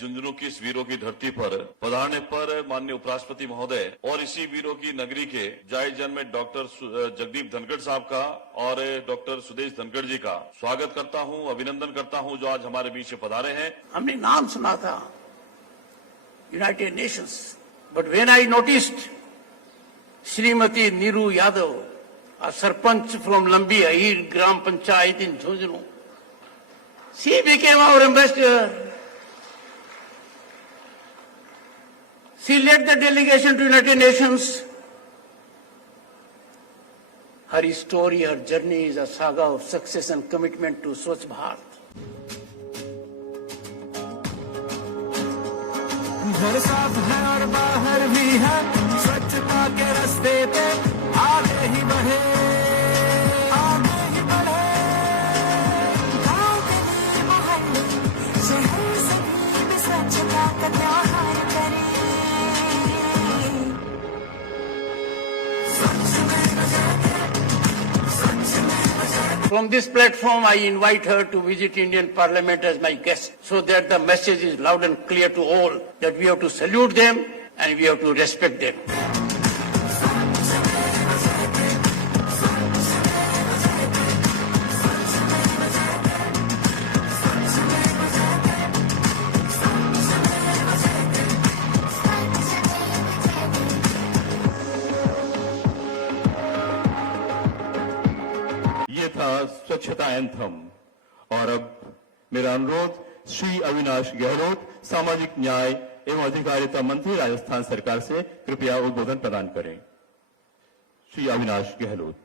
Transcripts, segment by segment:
झुंझुनू की इस वीरों की धरती पर पधारने पर माननीय उपराष्ट्रपति महोदय और इसी वीरों की नगरी के जाय जन में डॉक्टर जगदीप धनखड़ साहब का और डॉक्टर सुदेश धनखड़ जी का स्वागत करता हूं, अभिनंदन करता हूं जो आज हमारे बीच में पधारे हैं। हमने नाम सुना था United Nations, but when I noticed Shrimati Neeru Yadav, a sarpanch from Lambi Ahir Gram Panchayat in Jhunjhunu, she became our ambassador. She led the delegation to United Nations. Her story, her journey is a saga of success and commitment to Swachh Bharat. घर साफ है और बाहर भी है, स्वच्छता के रास्ते पे आगे ही बढ़े, आगे ही बढ़े। गाँव के मोहल्ले शहर सभी में स्वच्छता का त्योहार करें। From this platform, I invite her to visit Indian Parliament as my guest, so that the message is loud and clear to all that we have to salute them and we have to respect them. ये था स्वच्छता anthem. और अब मेरा अनुरोध श्री अविनाश गहलोत, सामाजिक न्याय एवं अधिकारिता मंत्री, राजस्थान सरकार से कृपया उद्बोधन प्रदान करें। श्री अविनाश गहलोत।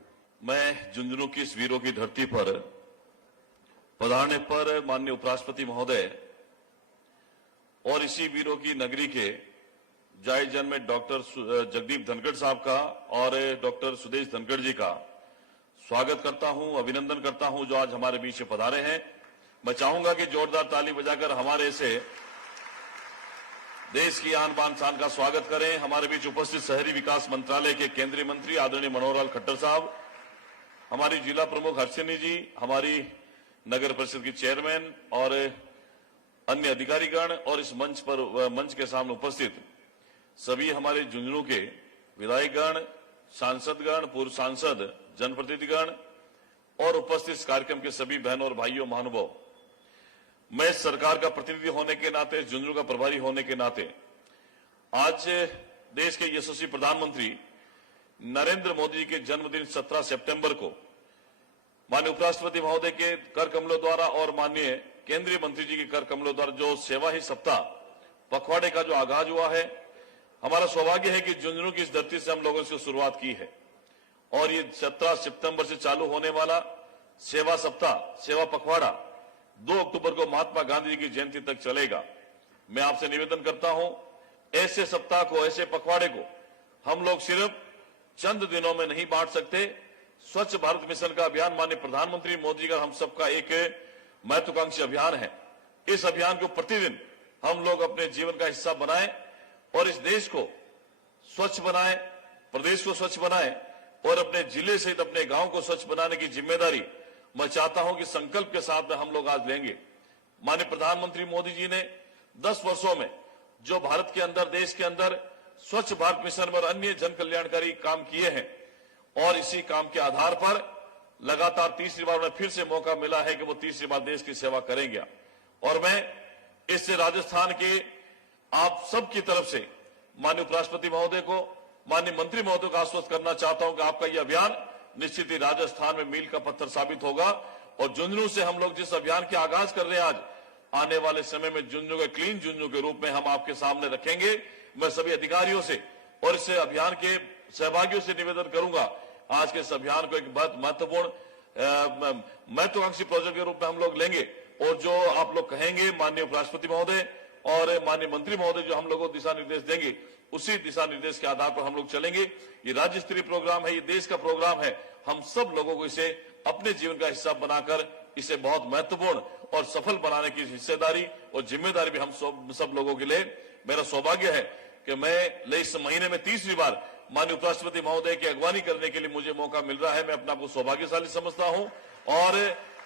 मैं झुंझुनू की इस वीरों की धरती पर पधारने पर माननीय उपराष्ट्रपति महोदय और इसी वीरों की नगरी के जाय जन में डॉक्टर जगदीप धनखड़ साहब का और डॉक्टर सुदेश धनखड़ जी का स्वागत करता हूं, अभिनंदन करता हूं जो आज हमारे बीच में पधारे हैं। मैं चाहूंगा कि जोरदार ताली बजाकर हमारे से देश की आन बान शान का स्वागत करें। हमारे बीच उपस्थित शहरी विकास मंत्रालय के केंद्रीय मंत्री आदरणीय मनोहर लाल खट्टर साहब, हमारी जिला प्रमुख हर्षिनी जी, हमारी नगर परिषद की चेयरमैन और अन्य अधिकारीगण और इस मंच के सामने उपस्थित सभी हमारे झुंझुनू के विधायकगण, सांसदगण, पूर्व सांसद, जनप्रतिनिधिगण और उपस्थित इस कार्यक्रम के सभी बहनों और भाइयों, महानुभाव, मैं सरकार का प्रतिनिधि होने के नाते, झुंझुनू का प्रभारी होने के नाते आज देश के यशस्वी प्रधानमंत्री नरेंद्र मोदी जी के जन्मदिन 17 सितंबर को माननीय उपराष्ट्रपति महोदय के कर कमलों द्वारा और माननीय केंद्रीय मंत्री जी के कर कमलों द्वारा जो सेवा ही सप्ताह पखवाड़े का जो आगाज हुआ है, हमारा सौभाग्य है कि झुंझुनू की इस धरती से हम लोगों ने शुरुआत की है और ये 17 सितंबर से चालू होने वाला सेवा सप्ताह, सेवा पखवाड़ा 2 अक्टूबर को महात्मा गांधी जी की जयंती तक चलेगा। मैं आपसे निवेदन करता हूं, ऐसे सप्ताह को, ऐसे पखवाड़े को हम लोग सिर्फ चंद दिनों में नहीं बांट सकते। स्वच्छ भारत मिशन का अभियान माननीय प्रधानमंत्री मोदी का हम सबका एक महत्वाकांक्षी अभियान है। इस अभियान को प्रतिदिन हम लोग अपने जीवन का हिस्सा बनाएं और इस देश को स्वच्छ बनाएं, प्रदेश को स्वच्छ बनाएं और अपने जिले सहित अपने गांव को स्वच्छ बनाने की जिम्मेदारी मैं चाहता हूं कि संकल्प के साथ में हम लोग आज लेंगे। माननीय प्रधानमंत्री मोदी जी ने 10 वर्षों में जो भारत के अंदर, देश के अंदर स्वच्छ भारत मिशन और अन्य जन कल्याणकारी काम किए हैं और इसी काम के आधार पर लगातार तीसरी बार उन्हें फिर से मौका मिला है कि वो तीसरी बार देश की सेवा करेंगे। और मैं इससे राजस्थान के आप सबकी तरफ से माननीय उपराष्ट्रपति महोदय को, माननीय मंत्री महोदय को आश्वस्त करना चाहता हूं कि आपका यह अभियान निश्चित ही राजस्थान में मील का पत्थर साबित होगा और झुंझुनू से हम लोग जिस अभियान के आगाज कर रहे हैं आज, आने वाले समय में झुंझुनू के क्लीन झुंझुनू के रूप में हम आपके सामने रखेंगे। मैं सभी अधिकारियों से और इस अभियान के सहभागियों से निवेदन करूंगा, आज के इस अभियान को एक बहुत महत्वपूर्ण महत्वाकांक्षी प्रोजेक्ट के रूप में हम लोग लेंगे और जो आप लोग कहेंगे माननीय उपराष्ट्रपति महोदय और माननीय मंत्री महोदय जो हम लोगों को दिशा निर्देश देंगे, उसी दिशा निर्देश के आधार पर हम लोग चलेंगे। ये राज्य स्तरीय प्रोग्राम है, ये देश का प्रोग्राम है। हम सब लोगों को इसे अपने जीवन का हिस्सा बनाकर इसे बहुत महत्वपूर्ण और सफल बनाने की हिस्सेदारी और जिम्मेदारी भी हम सब लोगों के लिए मेरा सौभाग्य है कि मैं इस महीने में तीसरी बार माननीय उपराष्ट्रपति महोदय की अगवानी करने के लिए मुझे मौका मिल रहा है। मैं अपने आप को सौभाग्यशाली समझता हूं और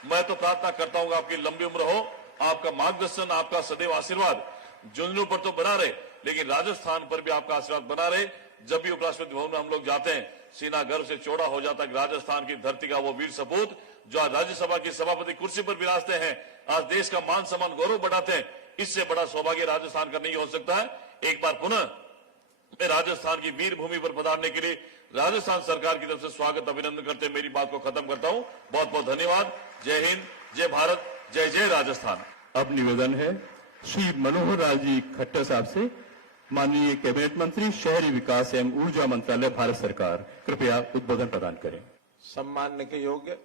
मैं तो प्रार्थना करता हूं आपकी लंबी उम्र हो, आपका मार्गदर्शन, आपका सदैव आशीर्वाद झुंझुनू पर तो बना रहे, लेकिन राजस्थान पर भी आपका आशीर्वाद बना रहे। जब भी उपराष्ट्रपति भवन में हम लोग जाते हैं, सीना गर्व से चौड़ा हो जाता है कि राजस्थान की धरती का वो वीर सपूत जो आज राज्यसभा की सभापति कुर्सी पर विराजते हैं, आज देश का मान सम्मान गौरव बढ़ाते हैं, इससे बड़ा सौभाग्य राजस्थान का नहीं हो सकता है। एक बार पुनः मैं राजस्थान की वीर भूमि पर पधारने के लिए राजस्थान सरकार की तरफ से स्वागत अभिनंदन करते हुए मेरी बात को खत्म करता हूं। बहुत बहुत धन्यवाद। जय हिंद, जय भारत, जय जय राजस्थान। अब निवेदन है श्री मनोहर लाल जी खट्टर साहब से, माननीय कैबिनेट मंत्री शहरी विकास एवं ऊर्जा मंत्रालय भारत सरकार, कृपया उद्बोधन प्रदान करें। सम्मानने के योग्य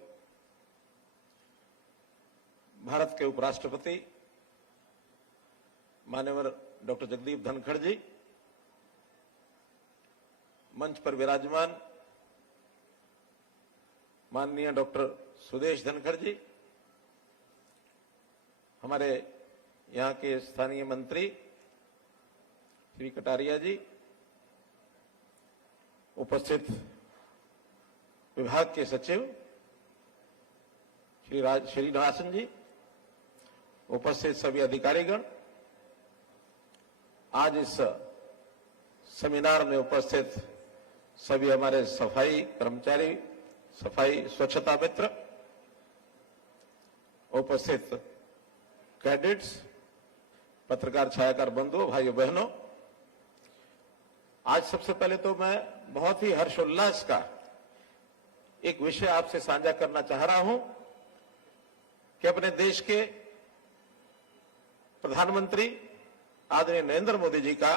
भारत के उपराष्ट्रपति माननीय डॉक्टर जगदीप धनखड़ जी, मंच पर विराजमान माननीय डॉक्टर सुदेश धनखड़ जी, हमारे यहां के स्थानीय मंत्री श्री कटारिया जी, उपस्थित विभाग के सचिव श्री श्रीनिवासन जी, उपस्थित सभी अधिकारीगण, आज इस सेमिनार में उपस्थित सभी हमारे सफाई कर्मचारी, सफाई स्वच्छता मित्र, उपस्थित कैडेट्स, पत्रकार छायाकार बंधुओं, भाइयों बहनों, आज सबसे पहले तो मैं बहुत ही हर्षोल्लास का एक विषय आपसे साझा करना चाह रहा हूं कि अपने देश के प्रधानमंत्री आदरणीय नरेंद्र मोदी जी का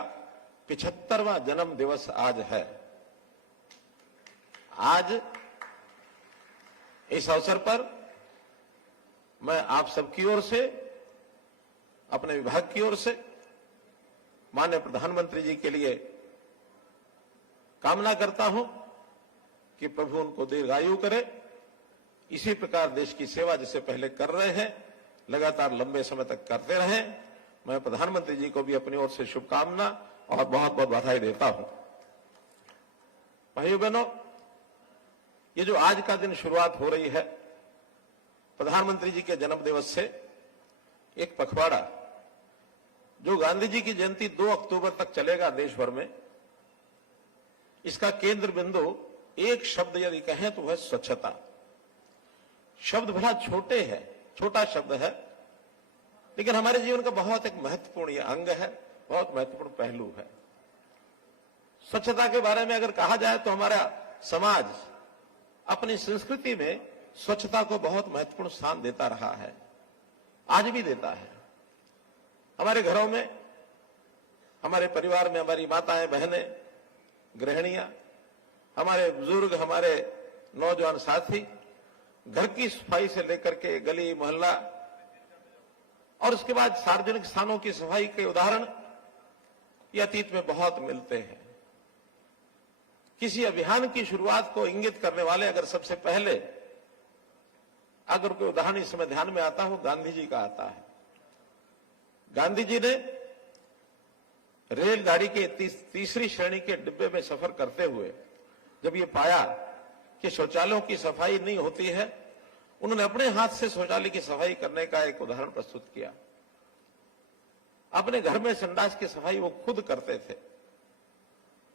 75वां जन्म दिवस आज है। आज इस अवसर पर मैं आप सबकी ओर से, अपने विभाग की ओर से माननीय प्रधानमंत्री जी के लिए कामना करता हूं कि प्रभु उनको दीर्घायु करे। इसी प्रकार देश की सेवा जैसे पहले कर रहे हैं, लगातार लंबे समय तक करते रहें। मैं प्रधानमंत्री जी को भी अपनी ओर से शुभकामना और बहुत बहुत बधाई देता हूं। भाइयों बहनों, ये जो आज का दिन शुरुआत हो रही है प्रधानमंत्री जी के जन्म दिवस से, एक पखवाड़ा जो गांधी जी की जयंती 2 अक्टूबर तक चलेगा देश भर में, इसका केंद्र बिंदु एक शब्द यदि कहें तो वह स्वच्छता। शब्द भला छोटा शब्द है, लेकिन हमारे जीवन का बहुत एक महत्वपूर्ण यह अंग है, बहुत महत्वपूर्ण पहलू है। स्वच्छता के बारे में अगर कहा जाए तो हमारा समाज अपनी संस्कृति में स्वच्छता को बहुत महत्वपूर्ण स्थान देता रहा है, आज भी देता है। हमारे घरों में, हमारे परिवार में हमारी माताएं, बहनें, गृहिणियां, हमारे बुजुर्ग, हमारे नौजवान साथी घर की सफाई से लेकर के गली मोहल्ला और उसके बाद सार्वजनिक स्थानों की सफाई के उदाहरण ये अतीत में बहुत मिलते हैं। किसी अभियान की शुरुआत को इंगित करने वाले अगर सबसे पहले अगर कोई उदाहरण इस समय ध्यान में आता हो, गांधी जी का आता है। गांधी जी ने रेलगाड़ी के तीसरी श्रेणी के डिब्बे में सफर करते हुए जब ये पाया कि शौचालयों की सफाई नहीं होती है, उन्होंने अपने हाथ से शौचालय की सफाई करने का एक उदाहरण प्रस्तुत किया। अपने घर में संडास की सफाई वो खुद करते थे,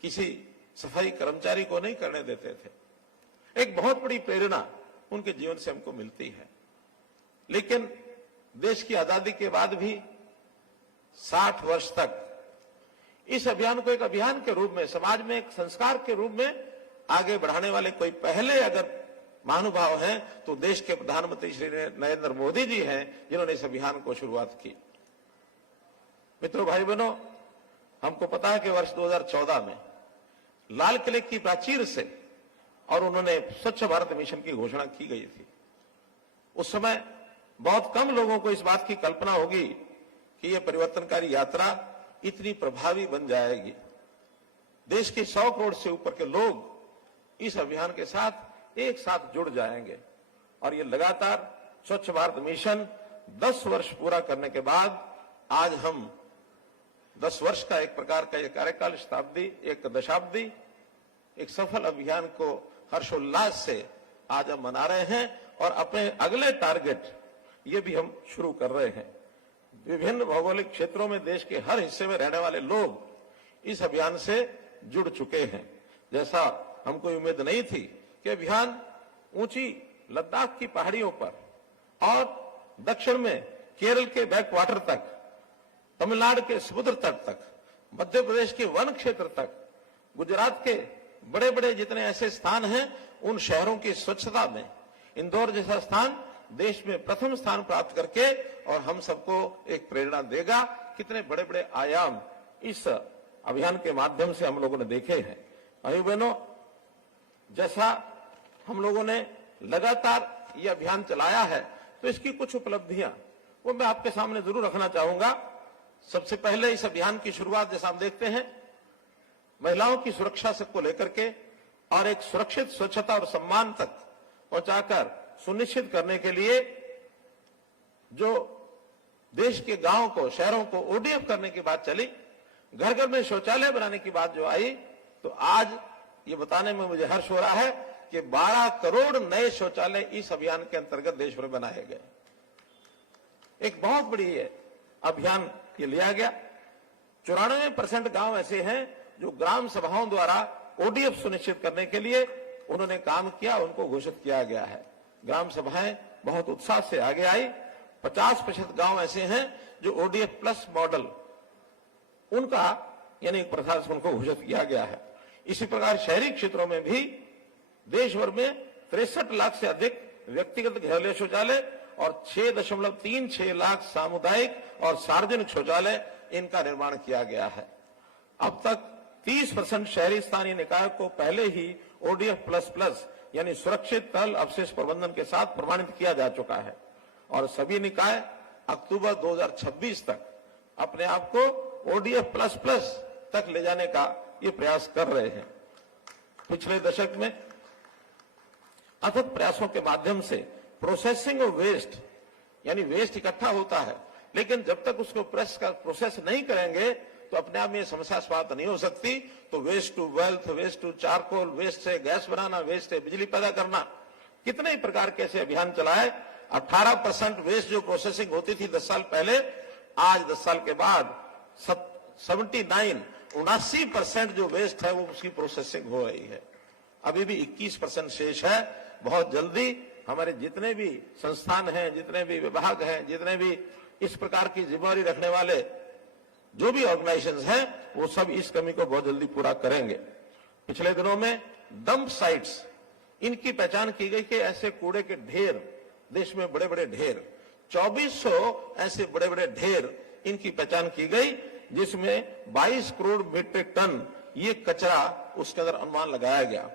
किसी सफाई कर्मचारी को नहीं करने देते थे। एक बहुत बड़ी प्रेरणा उनके जीवन से हमको मिलती है। लेकिन देश की आजादी के बाद भी 60 वर्ष तक इस अभियान को एक अभियान के रूप में, समाज में एक संस्कार के रूप में आगे बढ़ाने वाले कोई पहले अगर महानुभाव हैं तो देश के प्रधानमंत्री श्री नरेंद्र मोदी जी हैं, जिन्होंने इस अभियान को शुरुआत की। मित्रों, भाई बहनों, हमको पता है कि वर्ष 2014 में लाल किले की प्राचीर से और उन्होंने स्वच्छ भारत मिशन की घोषणा की गई थी। उस समय बहुत कम लोगों को इस बात की कल्पना होगी कि यह परिवर्तनकारी यात्रा इतनी प्रभावी बन जाएगी। देश के 100 करोड़ से ऊपर के लोग इस अभियान के साथ एक साथ जुड़ जाएंगे और ये लगातार स्वच्छ भारत मिशन 10 वर्ष पूरा करने के बाद आज हम 10 वर्ष का एक प्रकार का एक कार्यकाल, शताब्दी, एक दशाब्दी, एक सफल अभियान को हर्षोल्लास से आज हम मना रहे हैं और अपने अगले टारगेट ये भी हम शुरू कर रहे हैं। विभिन्न भौगोलिक क्षेत्रों में देश के हर हिस्से में रहने वाले लोग इस अभियान से जुड़ चुके हैं। जैसा हमको उम्मीद नहीं थी कि अभियान ऊंची लद्दाख की पहाड़ियों पर और दक्षिण में केरल के बैकवाटर तक, तमिलनाडु के समुद्र तट तक, मध्य प्रदेश के वन क्षेत्र तक, गुजरात के बड़े बड़े जितने ऐसे स्थान हैं उन शहरों की स्वच्छता में इंदौर जैसा स्थान देश में प्रथम स्थान प्राप्त करके और हम सबको एक प्रेरणा देगा। कितने बड़े बड़े आयाम इस अभियान के माध्यम से हम लोगों ने देखे हैं। भाइयों बहनों, जैसा हम लोगों ने लगातार ये अभियान चलाया है तो इसकी कुछ उपलब्धियां वो मैं आपके सामने जरूर रखना चाहूंगा। सबसे पहले इस अभियान की शुरुआत जैसा हम देखते हैं महिलाओं की सुरक्षा को लेकर के और एक सुरक्षित स्वच्छता और सम्मान तक पहुंचाकर सुनिश्चित करने के लिए जो देश के गांवों को, शहरों को ओडीएफ करने की बात चली, घर घर में शौचालय बनाने की बात जो आई, तो आज ये बताने में मुझे हर्ष हो रहा है कि 12 करोड़ नए शौचालय इस अभियान के अंतर्गत देश भर में बनाए गए। एक बहुत बड़ी अभियान ये लिया गया। 94% गांव ऐसे हैं जो ग्राम सभाओं द्वारा ओडीएफ सुनिश्चित करने के लिए उन्होंने काम किया, उनको घोषित किया गया है। ग्राम सभाएं बहुत उत्साह से आगे आई। 50% गांव ऐसे हैं जो ओडीएफ प्लस मॉडल उनका यानी प्रशासन उनको घोषित किया गया है। इसी प्रकार शहरी क्षेत्रों में भी देश भर में 63 लाख से अधिक व्यक्तिगत घरेलू शौचालय और 6.36 लाख सामुदायिक और सार्वजनिक शौचालय इनका निर्माण किया गया है। अब तक 30% शहरी स्थानीय निकाय को पहले ही ओडीएफ प्लस प्लस यानी सुरक्षित तरल अवशेष प्रबंधन के साथ प्रमाणित किया जा चुका है और सभी निकाय अक्टूबर 2026 तक अपने आप को ओडीएफ प्लस प्लस तक ले जाने का ये प्रयास कर रहे हैं। पिछले दशक में अथक प्रयासों के माध्यम से प्रोसेसिंग ऑफ वेस्ट यानी वेस्ट इकट्ठा होता है, लेकिन जब तक उसको प्रोसेस नहीं करेंगे तो अपने आप में ये समस्या समाप्त नहीं हो सकती। तो waste to wealth, waste to charcoal, waste से गैस बनाना, वेस्ट से बिजली पैदा करना, कितने ही प्रकार के ऐसे अभियान चलाए। 18% वेस्ट जो प्रोसेसिंग होती थी 10 साल पहले, आज 10 साल के बाद 79% जो वेस्ट है वो उसकी प्रोसेसिंग हो रही है। अभी भी 21% शेष है। बहुत जल्दी हमारे जितने भी संस्थान हैं, जितने भी विभाग हैं, जितने भी इस प्रकार की जिम्मेदारी रखने वाले जो भी ऑर्गेनाइजेशंस हैं, वो सब इस कमी को बहुत जल्दी पूरा करेंगे। पिछले दिनों में डंप साइट्स इनकी पहचान की गई कि ऐसे कूड़े के ढेर, देश में बड़े बड़े ढेर, 2400 ऐसे बड़े बड़े ढेर इनकी पहचान की गई, जिसमें 22 करोड़ मीट्रिक टन ये कचरा उसके अंदर अनुमान लगाया गया।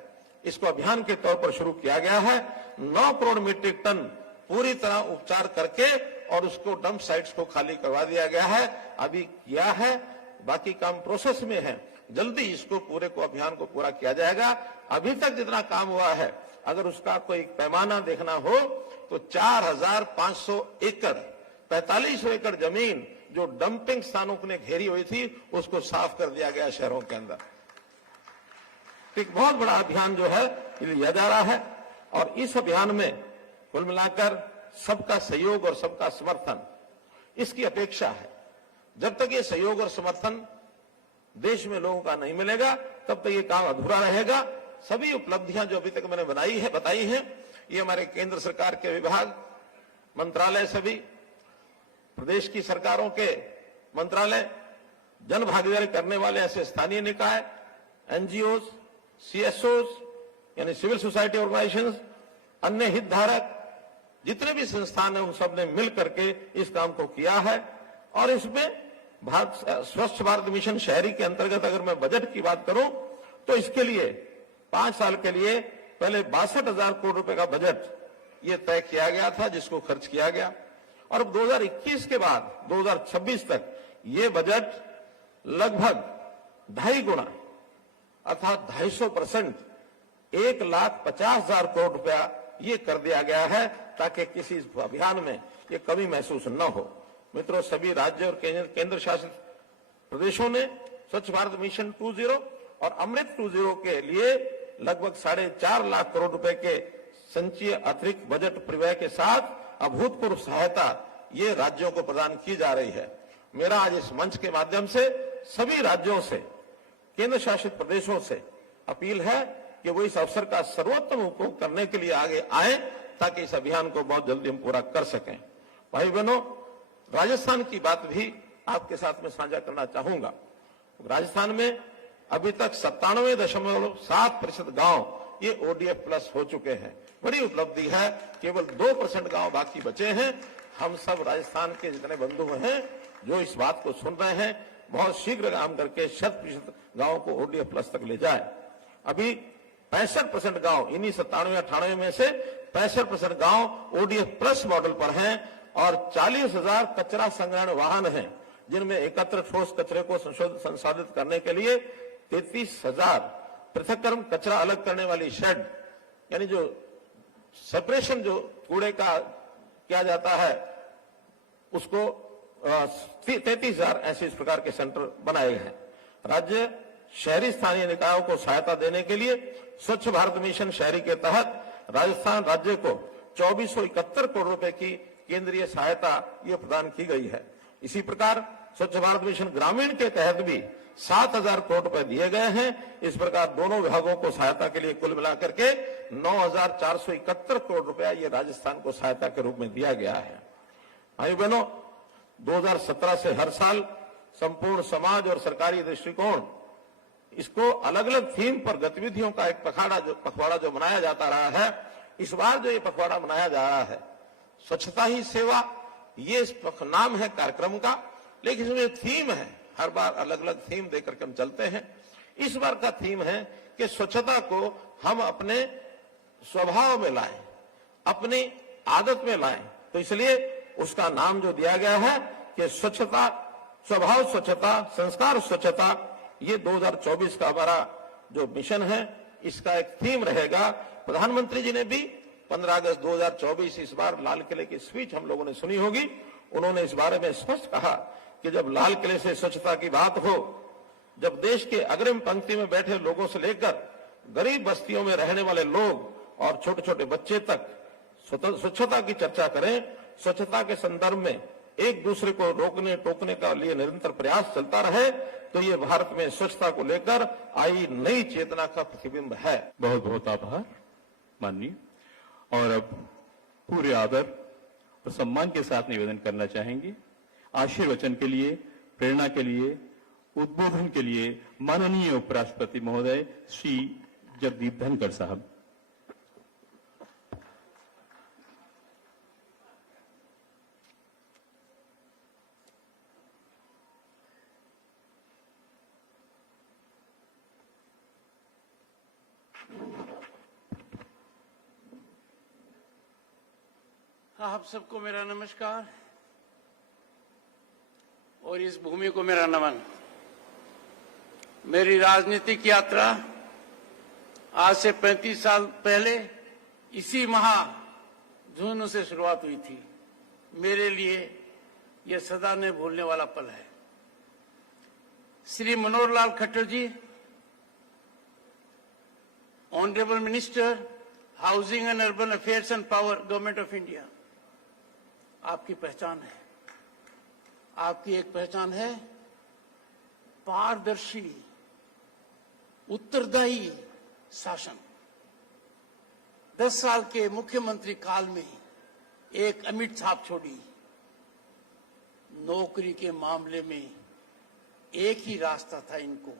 इसको अभियान के तौर पर शुरू किया गया है। 9 करोड़ मीट्रिक टन पूरी तरह उपचार करके और उसको डंप साइट्स को खाली करवा दिया गया है। अभी किया है, बाकी काम प्रोसेस में है। जल्दी इसको पूरे को अभियान को पूरा किया जाएगा। अभी तक जितना काम हुआ है, अगर उसका कोई पैमाना देखना हो तो 4500 एकड़, 4500 एकड़ जमीन जो डंपिंग स्थानों ने घेरी हुई थी उसको साफ कर दिया गया शहरों के अंदर। एक बहुत बड़ा अभियान जो है लिया जा रहा है और इस अभियान में कुल मिलाकर सबका सहयोग और सबका समर्थन इसकी अपेक्षा है। जब तक ये सहयोग और समर्थन देश में लोगों का नहीं मिलेगा तब तक ये काम अधूरा रहेगा। सभी उपलब्धियां जो अभी तक मैंने बताई हैं, ये हमारे केंद्र सरकार के विभाग, मंत्रालय, सभी प्रदेश की सरकारों के मंत्रालय, जन भागीदारी करने वाले ऐसे स्थानीय निकाय, एनजीओ, सीएसओ यानी सिविल सोसाइटी ऑर्गेनाइजेशंस, अन्य हितधारक जितने भी संस्थान हैं उन सब ने मिल करके इस काम को किया है। और इसमें स्वच्छ भारत मिशन शहरी के अंतर्गत अगर मैं बजट की बात करूं तो इसके लिए 5 साल के लिए पहले 62,000 करोड़ रुपए का बजट ये तय किया गया था, जिसको खर्च किया गया। और अब 2021 के बाद 2026 तक ये बजट लगभग 2.5 गुना अर्थात 250%, 1,50,000 करोड़ रुपया ये कर दिया गया है ताकि किसी अभियान में ये कमी महसूस न हो। मित्रों, सभी राज्य और केंद्र शासित प्रदेशों ने स्वच्छ भारत मिशन 2.0 और अमृत 2.0 के लिए लगभग 4.5 लाख करोड़ रुपए के संचयी अतिरिक्त बजट परिव्यय के साथ अभूतपूर्व सहायता ये राज्यों को प्रदान की जा रही है। मेरा आज इस मंच के माध्यम से सभी राज्यों से, केंद्र शासित प्रदेशों से अपील है कि वो इस अवसर का सर्वोत्तम उपयोग करने के लिए आगे आए, ताकि इस अभियान को बहुत जल्दी हम पूरा कर सकें। भाई बहनों, राजस्थान की बात भी आपके साथ में साझा करना चाहूंगा। राजस्थान में अभी तक 97.7% गांव ये ODF प्लस हो चुके हैं। बड़ी उपलब्धि है। केवल 2% गांव बाकी बचे हैं। हम सब राजस्थान के जितने बंधु हैं जो इस बात को सुन रहे हैं, बहुत शीघ्र काम करके 100% गांवों को ODF प्लस तक ले जाए। अभी 65% गांव, इन्हीं 97-98 में से 65% गांव ODF प्लस मॉडल पर हैं और 40,000 कचरा संग्रहण वाहन हैं, जिनमें एकत्र ठोस कचरे को संसाधित करने के लिए 33,000 पृथक्करण कचरा अलग करने वाली शेड, यानी जो सेपरेशन जो कूड़े का किया जाता है उसको 33,000 ऐसे इस प्रकार के सेंटर बनाए गए हैं। राज्य शहरी स्थानीय निकायों को सहायता देने के लिए स्वच्छ भारत मिशन शहरी के तहत राजस्थान राज्य को 2471 करोड़ रुपए की केंद्रीय सहायता ये प्रदान की गई है। इसी प्रकार स्वच्छ भारत मिशन ग्रामीण के तहत भी 7,000 करोड़ रुपए दिए गए हैं। इस प्रकार दोनों विभागों को सहायता के लिए कुल मिलाकर के 9,471 करोड़ रुपया ये राजस्थान को सहायता के रूप में दिया गया है। भाई बहनों, 2017 से हर साल संपूर्ण समाज और सरकारी दृष्टिकोण इसको अलग अलग थीम पर गतिविधियों का एक पखवाड़ा जो मनाया जाता रहा है, इस बार जो ये पखवाड़ा मनाया जा रहा है स्वच्छता ही सेवा, ये नाम है कार्यक्रम का, लेकिन इसमें थीम है, हर बार अलग अलग थीम देकर के हम चलते हैं। इस बार का थीम है कि स्वच्छता को हम अपने स्वभाव में लाएं, अपनी आदत में लाएं। तो इसलिए उसका नाम जो दिया गया है कि स्वच्छता, स्वभाव स्वच्छता, संस्कार स्वच्छता, ये 2024 का हमारा जो मिशन है, इसका एक थीम रहेगा। प्रधानमंत्री जी ने भी 15 अगस्त 2024 इस बार लाल किले की स्पीच हम लोगों ने सुनी होगी। उन्होंने इस बारे में स्पष्ट कहा कि जब लाल किले से स्वच्छता की बात हो, जब देश के अग्रिम पंक्ति में बैठे लोगों से लेकर गरीब बस्तियों में रहने वाले लोग और छोटे छोटे बच्चे तक स्वच्छता की चर्चा करें, स्वच्छता के संदर्भ में एक दूसरे को रोकने टोकने का लिए निरंतर प्रयास चलता रहे, तो ये भारत में स्वच्छता को लेकर आई नई चेतना का प्रतिबिंब है। बहुत बहुत आभार माननीय। और अब पूरे आदर और सम्मान के साथ निवेदन करना चाहेंगे आशीर्वचन के लिए, प्रेरणा के लिए, उद्बोधन के लिए माननीय उपराष्ट्रपति महोदय श्री जगदीप धनखड़ साहब। आप सबको मेरा नमस्कार और इस भूमि को मेरा नमन। मेरी राजनीतिक यात्रा आज से 35 साल पहले इसी माह जून से शुरुआत हुई थी। मेरे लिए यह सदा नहीं भूलने वाला पल है। Shri Manohar Lal Khattar ji, honourable minister, housing and urban affairs and power, government of India, आपकी पहचान है, आपकी एक पहचान है पारदर्शी, उत्तरदायी शासन। 10 साल के मुख्यमंत्री काल में एक अमिट छाप छोड़ी। नौकरी के मामले में एक ही रास्ता था इनको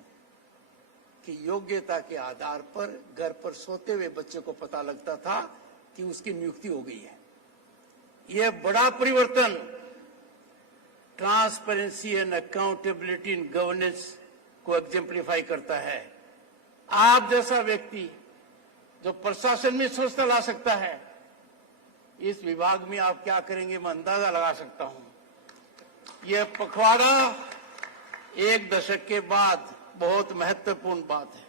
कि योग्यता के आधार पर घर पर सोते हुए बच्चे को पता लगता था कि उसकी नियुक्ति हो गई है। यह बड़ा परिवर्तन transparency and accountability in governance को एग्जेम्पलीफाई करता है। आप जैसा व्यक्ति जो प्रशासन में स्वस्थता ला सकता है, इस विभाग में आप क्या करेंगे मैं अंदाजा लगा सकता हूं। यह पखवाड़ा एक दशक के बाद बहुत महत्वपूर्ण बात है।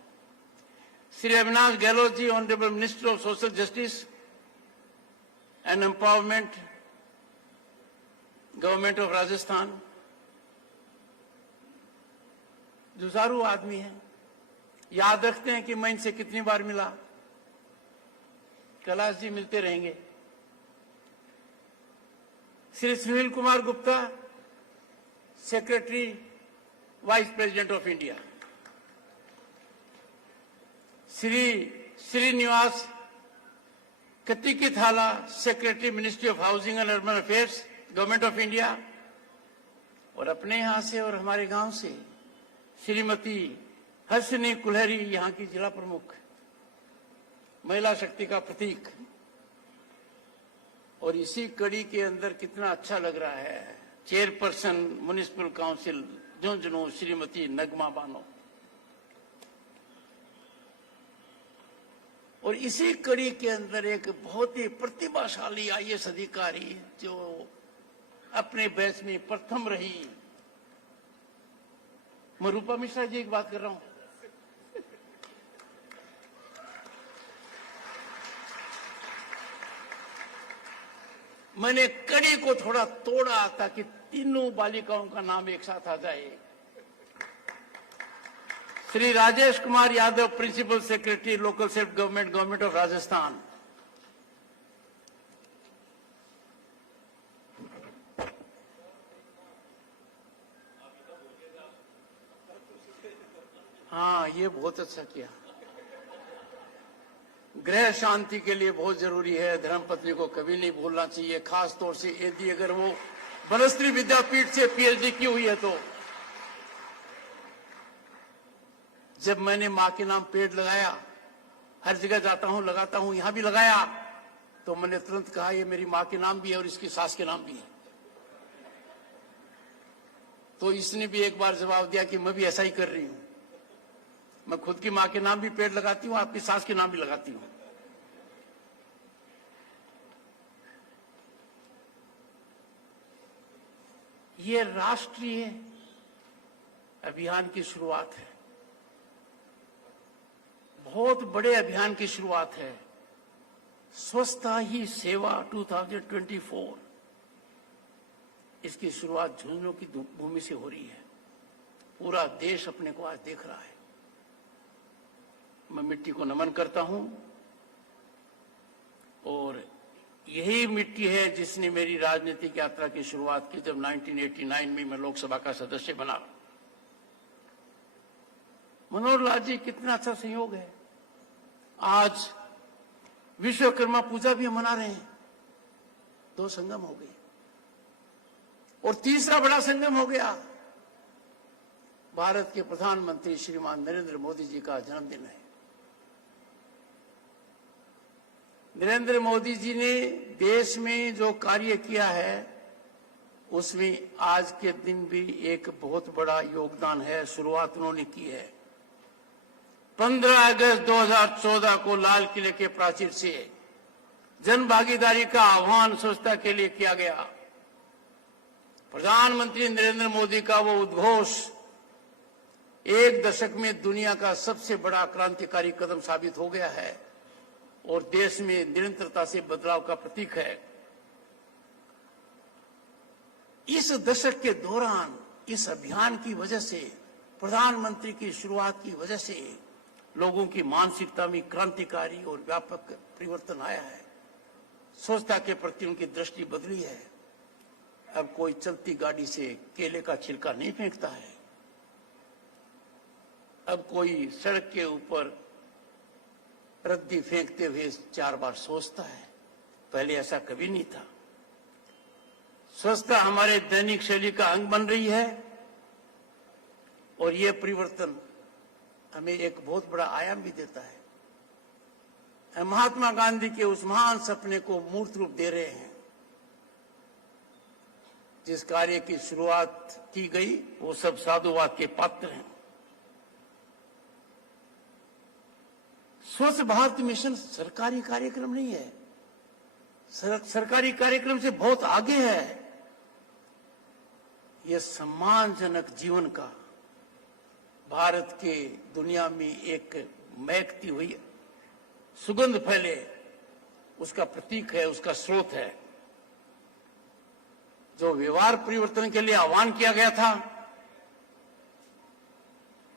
Shri Avinash Gehlot ji, honourable minister of social justice and empowerment, government of Rajasthan, जुझारू आदमी है। याद रखते हैं कि मैं इनसे कितनी बार मिला। कैलाश जी मिलते रहेंगे। Shri Sunil Kumar Gupta, secretary vice president of India, Shri Srinivas Katikithala, secretary ministry of housing and urban affairs, government of India, और अपने यहां से और हमारे गांव से श्रीमती हर्षिनी कुल्हरी, यहां की जिला प्रमुख, महिला शक्ति का प्रतीक। और इसी कड़ी के अंदर कितना अच्छा लग रहा है, chairperson municipal council Jhunjhunu Shrimati Nagma Bano. और इसी कड़ी के अंदर एक बहुत ही प्रतिभाशाली आईएएस अधिकारी जो अपने बैच में प्रथम रही, मैं रूपा मिश्रा जी की बात कर रहा हूं। मैंने कड़ी को थोड़ा तोड़ा ताकि तीनों बालिकाओं का नाम एक साथ आ जाए। Shri Rajesh Kumar Yadav, principal secretary local self government, government of Rajasthan. हाँ, ये बहुत अच्छा किया। गृह शांति के लिए बहुत जरूरी है, धर्मपत्नी को कभी नहीं भूलना चाहिए, खास तौर से यदि अगर वो बनस्त्री विद्यापीठ से पीएचडी की हुई है तो। जब मैंने मां के नाम पेड़ लगाया, हर जगह जाता हूं लगाता हूं, यहां भी लगाया, तो मैंने तुरंत कहा ये मेरी मां के नाम भी है और इसकी सास के नाम भी है। तो इसने भी एक बार जवाब दिया कि मैं भी ऐसा ही कर रही हूं, मैं खुद की मां के नाम भी पेड़ लगाती हूं, आपकी सास के नाम भी लगाती हूं। ये राष्ट्रीय अभियान की शुरुआत है, बहुत बड़े अभियान की शुरुआत है। स्वच्छता ही सेवा 2024, इसकी शुरुआत झुंझुनू की भूमि से हो रही है। पूरा देश अपने को आज देख रहा है। मैं मिट्टी को नमन करता हूं, और यही मिट्टी है जिसने मेरी राजनीतिक यात्रा की शुरुआत की, जब 1989 में मैं लोकसभा का सदस्य बना। मनोहर लाल जी, कितना अच्छा संयोग है, आज विश्वकर्मा पूजा भी हम मना रहे हैं। 2 संगम हो गए, और तीसरा बड़ा संगम हो गया, भारत के प्रधानमंत्री श्रीमान नरेंद्र मोदी जी का जन्मदिन है। नरेंद्र मोदी जी ने देश में जो कार्य किया है, उसमें आज के दिन भी एक बहुत बड़ा योगदान है, शुरुआत उन्होंने की है। 15 अगस्त 2014 को लाल किले के प्राचीर से जन भागीदारी का आह्वान स्वच्छता के लिए किया गया। प्रधानमंत्री नरेंद्र मोदी का वो उद्घोष 1 दशक में दुनिया का सबसे बड़ा क्रांतिकारी कदम साबित हो गया है, और देश में निरंतरता से बदलाव का प्रतीक है। इस दशक के दौरान इस अभियान की वजह से, प्रधानमंत्री की शुरुआत की वजह से लोगों की मानसिकता में क्रांतिकारी और व्यापक परिवर्तन आया है। स्वच्छता के प्रति उनकी दृष्टि बदली है। अब कोई चलती गाड़ी से केले का छिलका नहीं फेंकता है, अब कोई सड़क के ऊपर रद्दी फेंकते हुए 4 बार सोचता है, पहले ऐसा कभी नहीं था। स्वच्छता हमारे दैनिक शैली का अंग बन रही है, और यह परिवर्तन हमें एक बहुत बड़ा आयाम भी देता है। महात्मा गांधी के उस महान सपने को मूर्त रूप दे रहे हैं। जिस कार्य की शुरुआत की गई वो सब साधुवाद के पात्र हैं। स्वच्छ भारत मिशन सरकारी कार्यक्रम नहीं है, सरकारी कार्यक्रम से बहुत आगे है। यह सम्मानजनक जीवन का, भारत के दुनिया में एक महकती हुई सुगंध फैले, उसका प्रतीक है, उसका स्रोत है। जो व्यवहार परिवर्तन के लिए आह्वान किया गया था,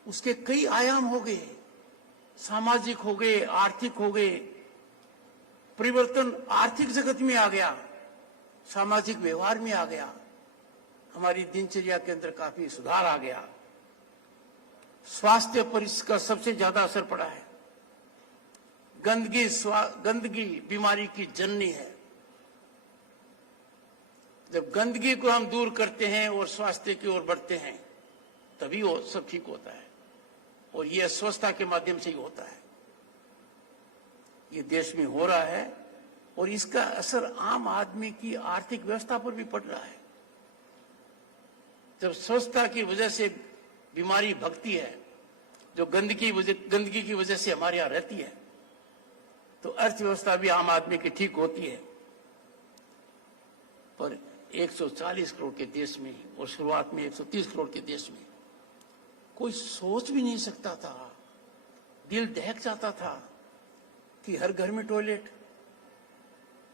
उसके कई आयाम हो गए, सामाजिक हो गए, आर्थिक हो गए। परिवर्तन आर्थिक जगत में आ गया, सामाजिक व्यवहार में आ गया, हमारी दिनचर्या के अंदर काफी सुधार आ गया। स्वास्थ्य पर इसका सबसे ज्यादा असर पड़ा है। गंदगी बीमारी की जननी है। जब गंदगी को हम दूर करते हैं और स्वास्थ्य की ओर बढ़ते हैं, तभी वो सब ठीक होता है, और ये स्वच्छता के माध्यम से ही होता है। ये देश में हो रहा है, और इसका असर आम आदमी की आर्थिक व्यवस्था पर भी पड़ रहा है। जब स्वच्छता की वजह से बीमारी भगती है, जो गंदगी की वजह से हमारे यहां रहती है, तो अर्थव्यवस्था भी आम आदमी की ठीक होती है। पर 140 करोड़ के देश में, और शुरुआत में 130 करोड़ के देश में, कोई सोच भी नहीं सकता था, दिल दहक जाता था कि हर घर में टॉयलेट,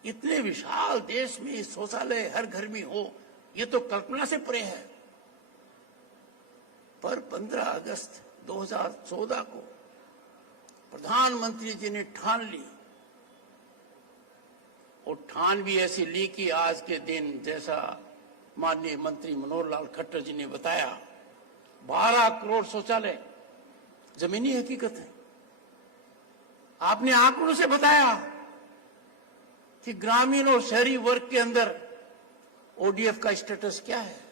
इतने विशाल देश में शौचालय हर घर में हो, ये तो कल्पना से परे है। पर 15 अगस्त 2014 को प्रधानमंत्री जी ने ठान ली, और ठान भी ऐसी ली कि आज के दिन, जैसा माननीय मंत्री मनोहर लाल खट्टर जी ने बताया, 12 करोड़ शौचालय जमीनी हकीकत है। आपने आंकड़ों से बताया कि ग्रामीण और शहरी वर्ग के अंदर ओडीएफ का स्टेटस क्या है।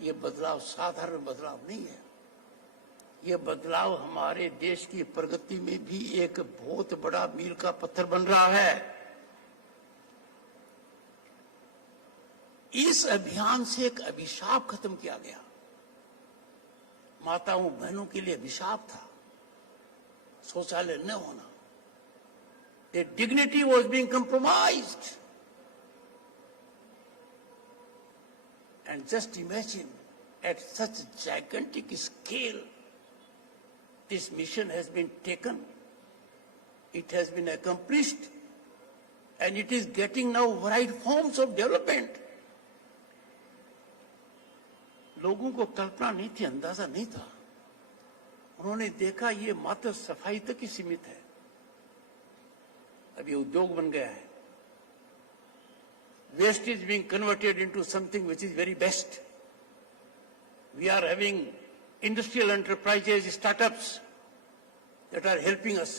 ये बदलाव साधारण बदलाव नहीं है, ये बदलाव हमारे देश की प्रगति में भी एक बहुत बड़ा मील का पत्थर बन रहा है। इस अभियान से एक अभिशाप खत्म किया गया। माताओं बहनों के लिए अभिशाप था शौचालय न होना। Their dignity was being compromised. And just imagine, at such gigantic scale, this mission has been taken, it has been accomplished, and it is getting now varied forms of development. लोगों को कल्पना नहीं थी, अंदाजा नहीं था। उन्होंने देखा ये मात्र सफाई तक ही सीमित है, अब ये उद्योग बन गया है। Waste is being converted into something which is very best. We are having industrial enterprises, startups that are helping us.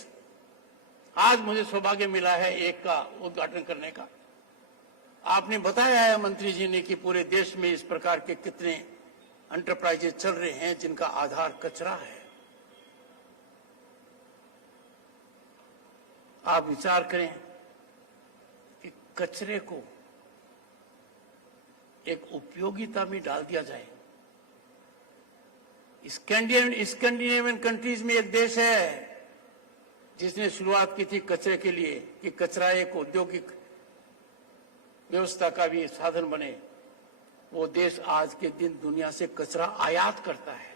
आज मुझे सौभाग्य मिला है एक का उद्घाटन करने का। आपने बताया है मंत्री जी ने कि पूरे देश में इस प्रकार के कितने एंटरप्राइजेज चल रहे हैं जिनका आधार कचरा है। आप विचार करें कि कचरे को एक उपयोगिता में डाल दिया जाए। स्कैंडिनेवियन कंट्रीज में एक देश है जिसने शुरुआत की थी कचरे के लिए, कि कचरा एक औद्योगिक व्यवस्था का भी साधन बने। वो देश आज के दिन दुनिया से कचरा आयात करता है।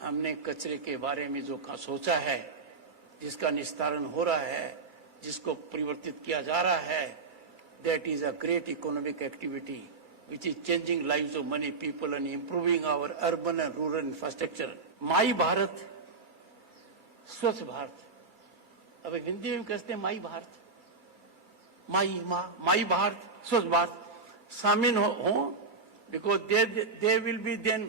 हमने कचरे के बारे में जो सोचा है, जिसका निस्तारण हो रहा है, जिसको परिवर्तित किया जा रहा है, that is a great economic activity which is changing lives of many people and improving our urban and rural infrastructure. माई भारत, स्वच्छ भारत, अब हिंदी में कहते हैं माई भारत, माई भारत, स्वच्छ भारत शामिल हो, because they will be then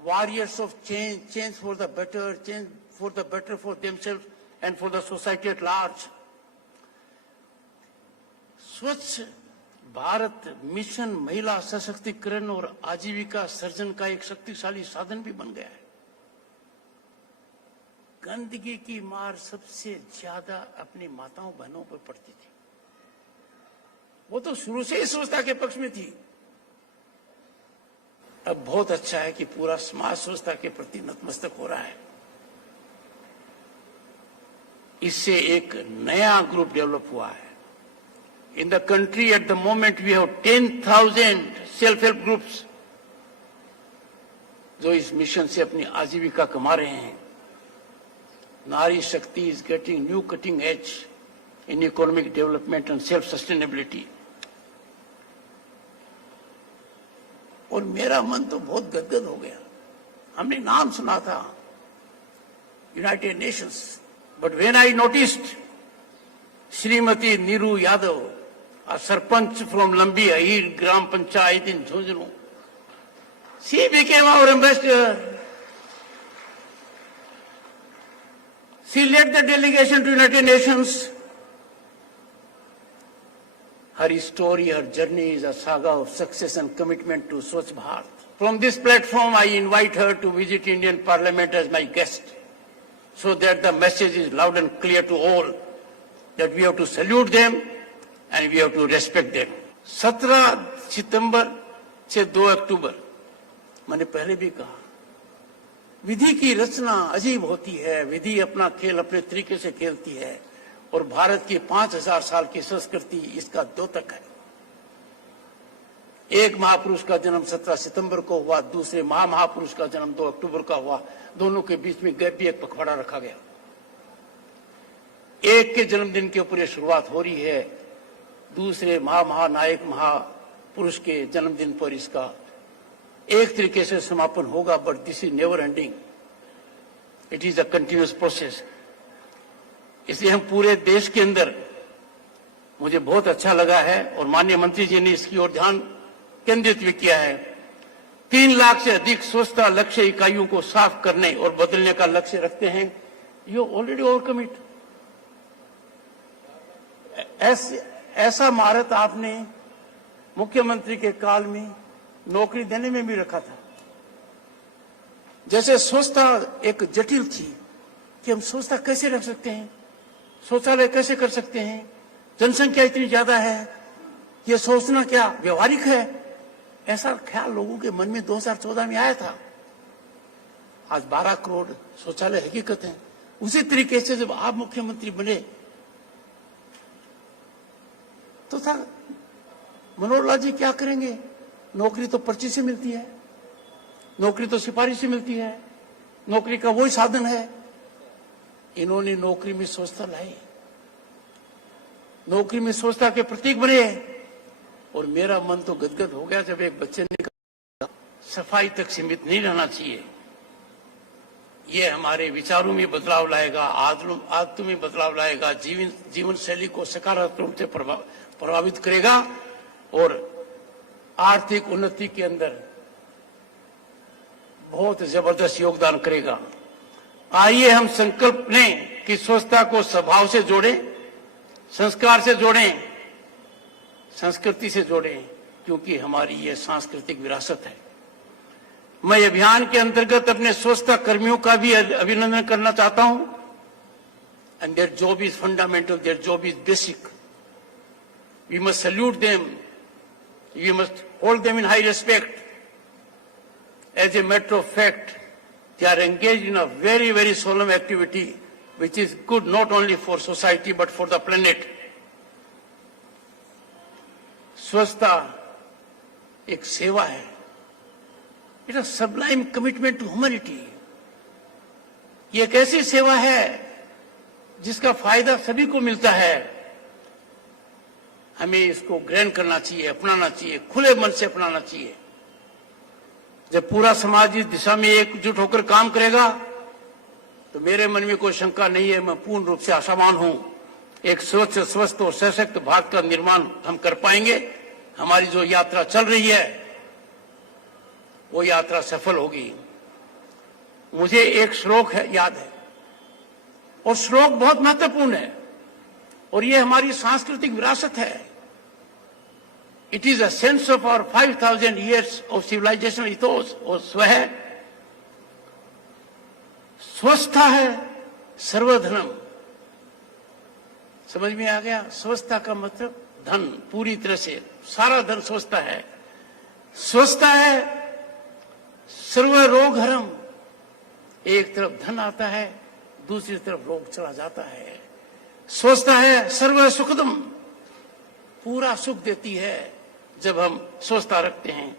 warriors of change for the better for themselves and for the society at large. स्वच्छ Bharat mission महिला सशक्तिकरण और आजीविका सर्जन का एक शक्तिशाली साधन भी बन गया है। गंदगी की मार सबसे ज्यादा अपनी माताओं बहनों पर पड़ती थी। वो तो शुरू से ही स्वच्छता के पक्ष में थी। अब बहुत अच्छा है कि पूरा समाज स्वच्छता के प्रति नतमस्तक हो रहा है। इससे एक नया ग्रुप डेवलप हुआ है। In the country at the moment we have 10,000 self-help groups जो इस मिशन से अपनी आजीविका कमा रहे हैं। नारी शक्ति is getting new cutting edge in economic development and self-sustainability. और मेरा मन तो बहुत गदगद हो गया। हमने नाम सुना था United Nations, but when I noticed Shrimati Neeru Yadav, a sarpanch from Lambi Ahir Gram Panchayat in Jhunjhunu. She became our ambassador. She led the delegation to United Nations. Her story, her journey is a saga of success and commitment to Swachh Bharat. From this platform, I invite her to visit Indian Parliament as my guest, so that the message is loud and clear to all that we have to salute them and we have to respect them. 17 सितंबर से 2 अक्टूबर, मैंने पहले भी कहा, विधि की रचना अजीब होती है। विधि अपना खेल अपने तरीके से खेलती है और भारत की 5000 साल की संस्कृति इसका द्योतक है। एक महापुरुष का जन्म 17 सितंबर को हुआ, दूसरे महापुरुष का जन्म 2 अक्टूबर का हुआ। दोनों के बीच में गैप भी एक पखवाड़ा रखा गया। एक के जन्मदिन के ऊपर शुरुआत हो रही है, दूसरे महानायक महापुरुष के जन्मदिन पर इसका एक तरीके से समापन होगा। But this is never ending, it is a continuous process. इसलिए हम पूरे देश के अंदर, मुझे बहुत अच्छा लगा है और माननीय मंत्री जी ने इसकी ओर ध्यान केंद्रित भी किया है। 3 लाख से अधिक स्वच्छता लक्ष्य इकाइयों को साफ करने और बदलने का लक्ष्य रखते हैं। You already overcome it. ऐसा महारत आपने मुख्यमंत्री के काल में नौकरी देने में भी रखा था। जैसे स्वच्छता एक जटिल थी कि हम स्वच्छता कैसे रख सकते हैं, शौचालय कैसे कर सकते हैं, जनसंख्या इतनी ज्यादा है, ये सोचना क्या व्यवहारिक है, ऐसा ख्याल लोगों के मन में 2014 में आया था। आज 12 करोड़ शौचालय हकीकत है। उसी तरीके से जब आप मुख्यमंत्री बने तो था मनोहर लाल जी क्या करेंगे, नौकरी तो पर्ची से मिलती है, नौकरी तो सिफारिश से मिलती है, नौकरी का वही साधन है। इन्होंने नौकरी में स्वच्छता लाई, नौकरी में स्वच्छता के प्रतीक बने और मेरा मन तो गदगद हो गया जब एक बच्चे ने कहा सफाई तक सीमित नहीं रहना चाहिए। ये हमारे विचारों में बदलाव लाएगा, आदतों में बदलाव लाएगा, जीवन शैली को सकारात्मक रूप से प्रभावित करेगा और आर्थिक उन्नति के अंदर बहुत जबरदस्त योगदान करेगा। आइए हम संकल्प लें कि स्वच्छता को स्वभाव से जोड़ें, संस्कार से जोड़ें, संस्कृति से जोड़ें, क्योंकि हमारी ये सांस्कृतिक विरासत है। मैं अभियान के अंतर्गत अपने स्वच्छता कर्मियों का भी अभिनंदन करना चाहता हूं। And their job is fundamental, their job is basic. We must salute them, we must hold them in high respect. As a matter of fact, they are engaged in a very, very solemn activity which is good not only for society but for the planet. स्वच्छता एक सेवा है। It is a sublime commitment to humanity. ये एक ऐसी सेवा है जिसका फायदा सभी को मिलता है। हमें इसको ग्रहण करना चाहिए, अपनाना चाहिए, खुले मन से अपनाना चाहिए। जब पूरा समाज इस दिशा में एकजुट होकर काम करेगा तो मेरे मन में कोई शंका नहीं है, मैं पूर्ण रूप से आशावान हूं। एक स्वच्छ, स्वस्थ और सशक्त भारत का निर्माण हम कर पाएंगे। हमारी जो यात्रा चल रही है वो यात्रा सफल होगी। मुझे एक श्लोक याद है और श्लोक बहुत महत्वपूर्ण है और ये हमारी सांस्कृतिक विरासत है। It is a sense of our 5,000 years of civilizational ethos और स्वह स्वस्थता है सर्वधनम। समझ में आ गया? स्वस्थता का मतलब धन, पूरी तरह से सारा धन स्वस्थता है। स्वस्थता है सर्व रोग हरम। एक तरफ धन आता है, दूसरी तरफ रोग चला जाता है। स्वस्थता है सर्व सुखदम, पूरा सुख देती है जब हम स्वस्थता रखते हैं।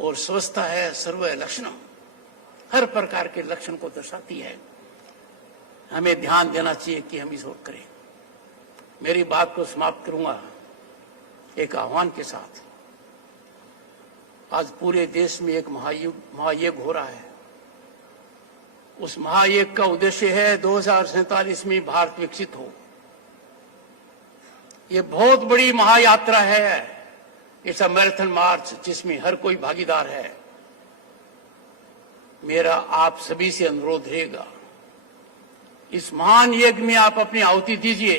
और स्वस्थता है सर्व लक्षणम, हर प्रकार के लक्षण को दर्शाती है। हमें ध्यान देना चाहिए कि हम इस ओर करें। मेरी बात को समाप्त करूंगा एक आह्वान के साथ। आज पूरे देश में एक महायज्ञ हो रहा है। उस महायज्ञ का उद्देश्य है 2047 में भारत विकसित हो। ये बहुत बड़ी महायात्रा है। इट्स अ मैराथन मार्च जिसमें हर कोई भागीदार है। मेरा आप सभी से अनुरोध रहेगा, इस महान यज्ञ में आप अपनी आहुति दीजिए।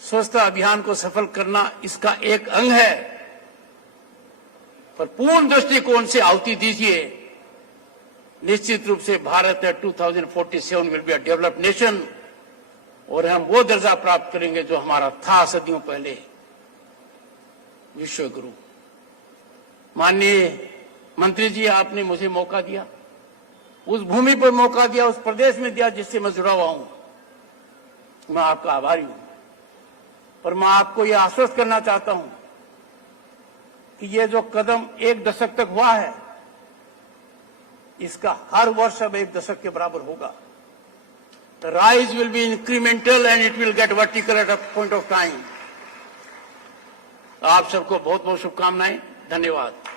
स्वच्छता अभियान को सफल करना इसका एक अंग है, पर पूर्ण दृष्टिकोण से आहुति दीजिए। निश्चित रूप से Bharat 2047 will be a developed nation, और हम वो दर्जा प्राप्त करेंगे जो हमारा था सदियों पहले, विश्व गुरु। माननीय मंत्री जी, आपने मुझे मौका दिया, उस भूमि पर मौका दिया, उस प्रदेश में दिया जिससे मैं जुड़ा हुआ हूं। मैं आपका आभारी हूं, पर मैं आपको यह आश्वस्त करना चाहता हूं कि यह जो कदम 1 दशक तक हुआ है, इसका हर वर्ष अब 1 दशक के बराबर होगा। The rise will be incremental and it will get vertical at a point of time. आप सबको बहुत बहुत शुभकामनाएं। धन्यवाद।